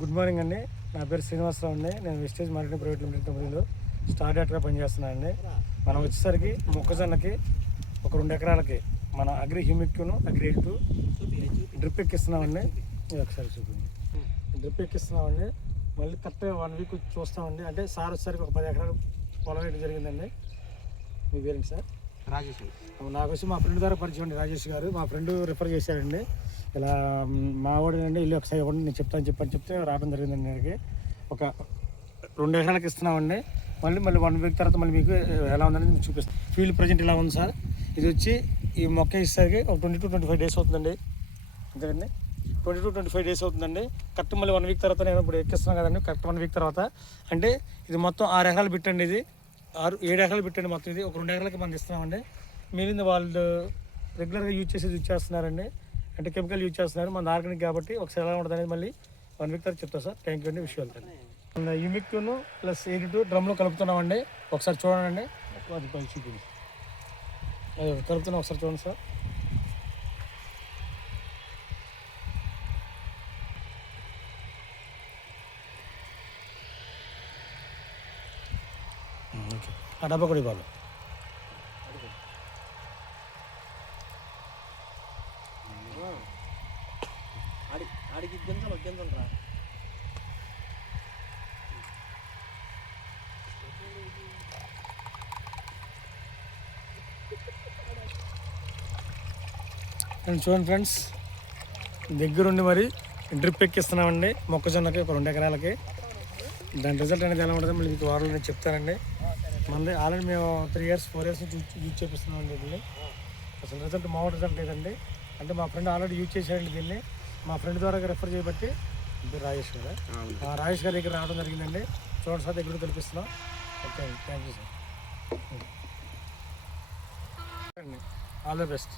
Good morning అండి. నా పేరు శ్రీనివాసరావు అండి. నేను వెస్టేజ్ మార్కెటింగ్ ప్రైవేట్ లిమిటెడ్ కంపెనీలో స్టార్ డేటర్గా పనిచేస్తున్నాను అండి. మనం వచ్చేసరికి మొక్కజొన్నకి ఒక 2 ఎకరాలకి మన అగ్రి హ్యూమిక్ను అగ్రి ఎయిట్ డ్రిప్ ఎక్కిస్తున్నామండి. ఇది ఒకసారి చూపింది. డ్రిప్ ఎక్కిస్తున్నామండి. మళ్ళీ కరెక్ట్గా 1 వీక్ చూస్తామండి. అంటే సార్ వచ్చేసరికి ఒక 10 ఎకరాలు పొలం వేయడం జరిగిందండి. మీ పేరేంటి సార్? రాజేష్. నాకు వచ్చి మా ఫ్రెండ్ ద్వారా పరిచయం అండి, రాజేష్ గారు. మా ఫ్రెండ్ రిఫర్ చేశారండి. ఇలా మా వాడినండి ఇల్లు ఒకసారి ఇవ్వండి, నేను చెప్తే రావడం జరిగిందండి. నేనికి ఒక 2 ఎకరాలకు ఇస్తున్నామండి. మళ్ళీ 1 వీక్ తర్వాత మళ్ళీ మీకు ఎలా ఉందని మీకు చూపిస్తాను. ఫీల్డ్ ప్రజెంట్ ఇలా ఉంది సార్. ఇది వచ్చి ఈ మొక్క ఇచ్చేసరికి ఒక 20 to 25 డేస్ అవుతుందండి. అంతేకండి, 20 to 25 డేస్ అవుతుందండి. కరెక్ట్ మళ్ళీ 1 వీక్ తర్వాత నేను ఇప్పుడు ఎక్కిస్తున్నాను కదండి. కరెక్ట్ 1 వీక్ తర్వాత అంటే ఇది మొత్తం 6 ఎకరాలు పెట్టండి. ఇది 7 ఎకరాలు పెట్టండి మొత్తం. ఇది ఒక 2 ఎకరాలకి మనం ఇస్తున్నామండి. మిగిలింది వాళ్ళు రెగ్యులర్గా యూజ్ చేస్తున్నారండి. అంటే కెమికల్ యూజ్ చేస్తున్నారు. మన ఆర్గానిక్ కాబట్టి ఒకసారి ఎలా ఉంటుంది అనేది మళ్ళీ 1 వీక్ తర్వాత చెప్తాను సార్. థ్యాంక్ యూ అండి. విష్ వెళ్తాను. యూమిక్ను ప్లస్ 82 డ్రమ్లో కలుపుతున్నామండి. ఒకసారి చూడండి. అది పై చూపించి అది కలుపుతున్నాం, ఒకసారి చూడండి సార్. ఓకే, ఆ డబ్బా కూడా ఇవ్వాలి. ఆడికి గింజలు రా. చూడండి ఫ్రెండ్స్, దగ్గరుండి మరి డ్రిప్ ఎక్కిస్తున్నామండి మొక్కజొన్నకి ఒక 2 ఎకరాలకి. దాని రిజల్ట్ అనేది ఎలా ఉంటుందో మళ్ళీ మీకు వారంలో నేను చెప్తానండి. మళ్ళీ ఆల్రెడీ మేము 3 years 4 years నుంచి యూజ్ చేపిస్తున్నామండి దీన్ని. అసలు రిజల్ట్ మామూలు రిజల్ట్ లేదండి. అంటే మా ఫ్రెండ్ ఆల్రెడీ యూజ్ చేసాడండి దీన్ని. మా ఫ్రెండ్ ద్వారా రెఫర్ చేయబట్టి రాజేష్ గారు, రాజేష్ గారి దగ్గర రావడం జరిగిందండి. చూడండి సార్, దగ్గర కల్పిస్తున్నాం. Okay, thank you sir. All the best.